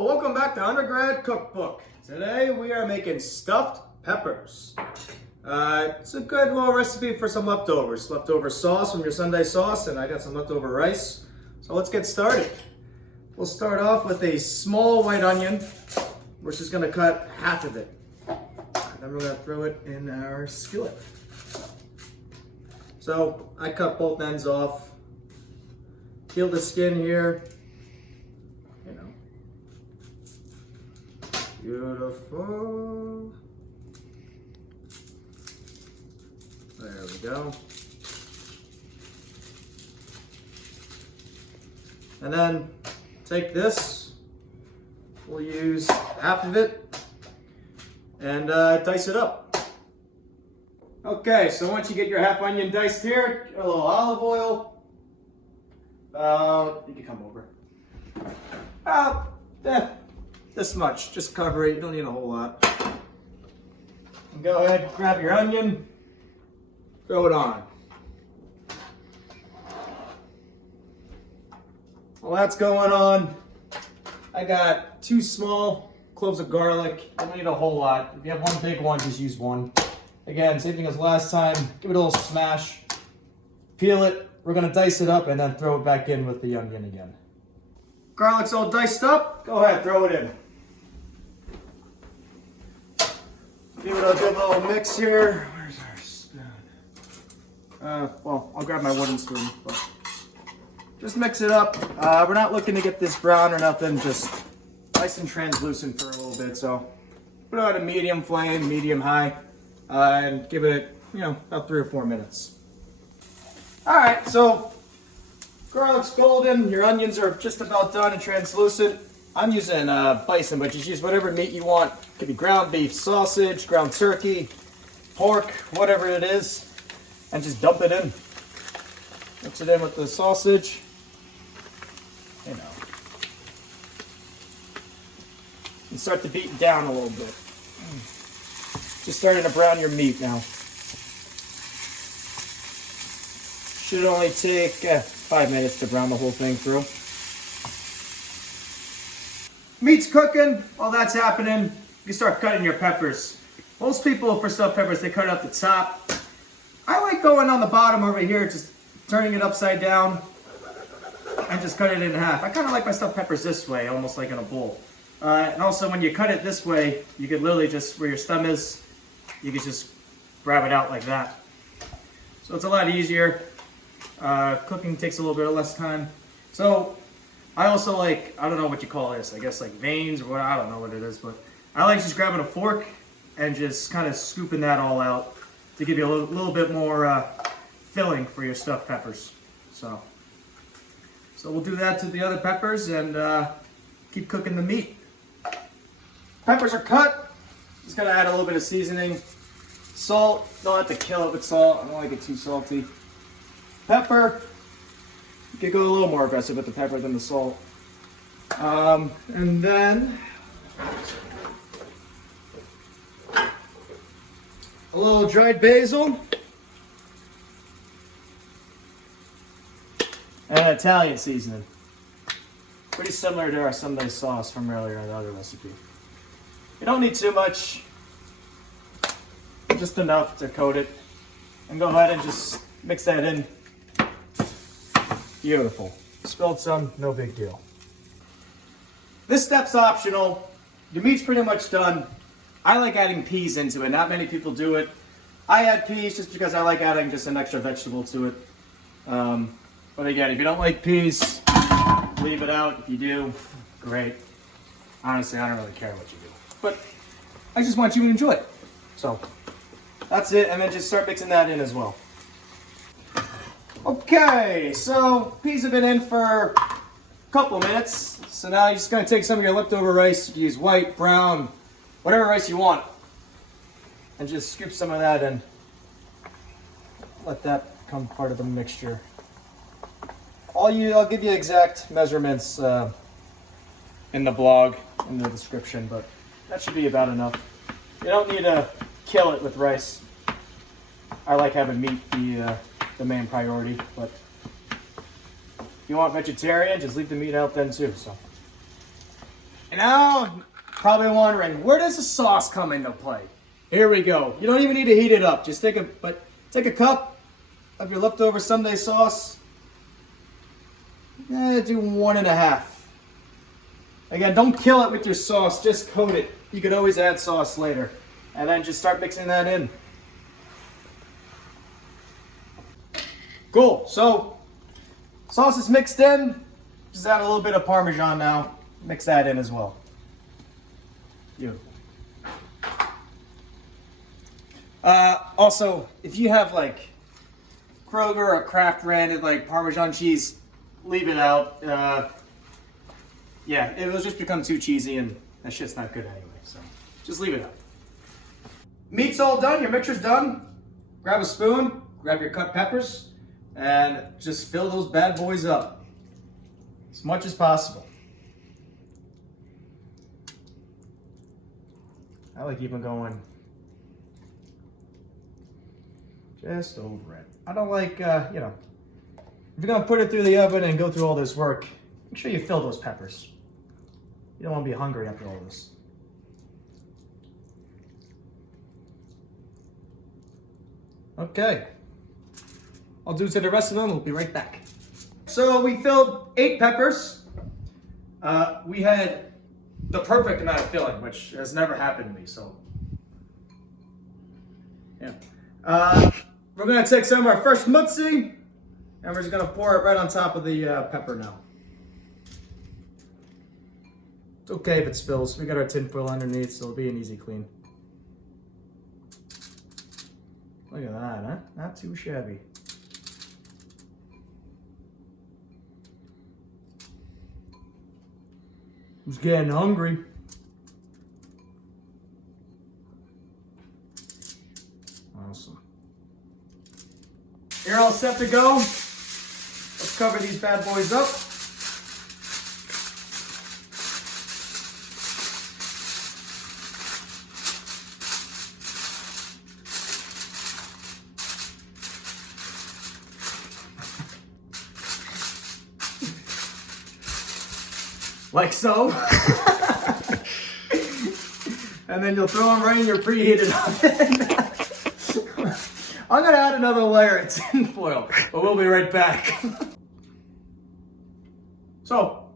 Hello, welcome back to Undergrad Cookbook. Today we are making stuffed peppers. It's a good little recipe for some leftovers. Leftover sauce from your Sunday sauce, and I got some leftover rice. So let's get started. We'll start off with a small white onion. We're just gonna cut half of it. And then we're gonna throw it in our skillet. So I cut both ends off. Peel the skin here. Beautiful. There we go. And then take this. We'll use half of it and dice it up. Okay, so once you get your half onion diced here, a little olive oil. You can come over. This much, just cover it, you don't need a whole lot. And go ahead, grab your onion, throw it on. While that's going on, I got 2 small cloves of garlic. You don't need a whole lot. If you have one big one, just use one. Again, same thing as last time, give it a little smash, peel it, we're gonna dice it up and then throw it back in with the onion again. Garlic's all diced up, go ahead, throw it in. Give it a good little mix here. Where's our spoon? Well, I'll grab my wooden spoon. But just mix it up. We're not looking to get this brown or nothing, just nice and translucent for a little bit. So put it on a medium flame, medium high, and give it, about 3 or 4 minutes. All right, so garlic's golden. Your onions are just about done and translucent. I'm using bison, but just use whatever meat you want. Could be ground beef, sausage, ground turkey, pork, whatever it is, and just dump it in. Mix it in with the sausage. And start to beat down a little bit. Just starting to brown your meat now. Should only take 5 minutes to brown the whole thing through. Meat's cooking. While that's happening, you start cutting your peppers. Most people, for stuffed peppers, they cut it at the top. I like going on the bottom over here, just turning it upside down and just cut it in half. I kind of like my stuffed peppers this way, almost like in a bowl. And also, when you cut it this way, you could literally just, where your stem is, you could just grab it out like that. So it's a lot easier. Cooking takes a little bit less time. So I also like, I don't know what you call this, I guess like veins or what, I don't know what it is, but I like just grabbing a fork and just kind of scooping that all out to give you a little bit more filling for your stuffed peppers. So we'll do that to the other peppers and keep cooking the meat. Peppers are cut. Just gonna add a little bit of seasoning. Salt, don't have to kill it with salt, I don't like it too salty. Pepper. You could go a little more aggressive with the pepper than the salt. And then a little dried basil and an Italian seasoning. Pretty similar to our Sunday sauce from earlier in the other recipe. You don't need too much, just enough to coat it. And go ahead and just mix that in. Beautiful. Spilled some, no big deal. This step's optional. Your meat's pretty much done. I like adding peas into it. Not many people do it. I add peas just because I like adding just an extra vegetable to it. But again, if you don't like peas, leave it out. If you do, great. Honestly, I don't really care what you do. But I just want you to enjoy it. So that's it. And then just start mixing that in as well. Okay, so peas have been in for a couple minutes. So now you're just going to take some of your leftover rice. You can use white, brown, whatever rice you want. And just scoop some of that in. Let that become part of the mixture. I'll give you exact measurements in the blog, in the description, but that should be about enough. You don't need to kill it with rice. I like having meat be the main priority, but if you want vegetarian, just leave the meat out then too. So And now, probably wondering, where does the sauce come into play? Here we go. You don't even need to heat it up. Just take a cup of your leftover Sunday sauce. Do 1.5. Again, don't kill it with your sauce. Just coat it. You could always add sauce later. And then just start mixing that in. Cool. So, sauce is mixed in. Just add a little bit of Parmesan now. Mix that in as well. Beautiful. Also, if you have like Kroger or Kraft branded like Parmesan cheese, leave it out. Yeah, it will just become too cheesy and that shit's not good anyway. So just leave it out. Meat's all done. Your mixture's done. Grab a spoon, grab your cut peppers, and just fill those bad boys up as much as possible. I like even going just over it. I don't like, if you're gonna put it through the oven and go through all this work, make sure you fill those peppers. You don't want to be hungry after all this. Okay. I'll do to the rest of them. We'll be right back. So we filled 8 peppers. We had the perfect amount of filling, which has never happened to me, so. Yeah. We're gonna take some of our fresh mutzi, and we're just gonna pour it right on top of the pepper now. It's okay if it spills. We got our tin foil underneath, so it'll be an easy clean. Look at that, huh? Not too shabby. Who's getting hungry? Awesome. You're all set to go. Let's cover these bad boys up. Like so. And then you'll throw them right in your preheated oven. I'm gonna add another layer of tin foil, but we'll be right back. So,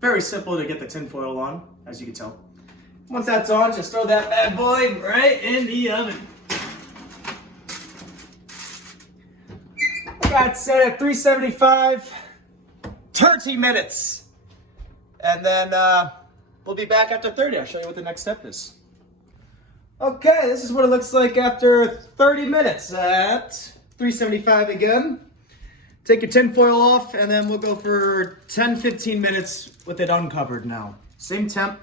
very simple to get the tin foil on, as you can tell. Once that's on, just throw that bad boy right in the oven. Got set at 375, 30 minutes. And then we'll be back after 30. I'll show you what the next step is. Okay, this is what it looks like after 30 minutes at 375 again. Take your tin foil off, and then we'll go for 10-15 minutes with it uncovered now. Same temp.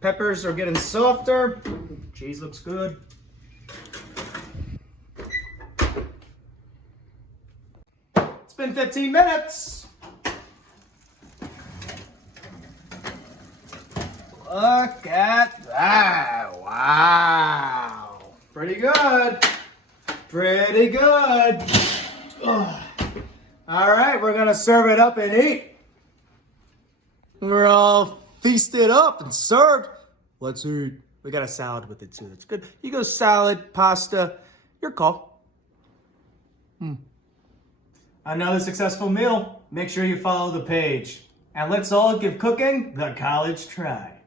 Peppers are getting softer. Cheese looks good. It's been 15 minutes. Look at that. Wow. Pretty good. Pretty good. Ugh. All right, we're going to serve it up and eat. We're all feasted up and served. Let's eat. We got a salad with it too. That's good. You go salad, pasta, your call. Another successful meal. Make sure you follow the page. And let's all give cooking the college try.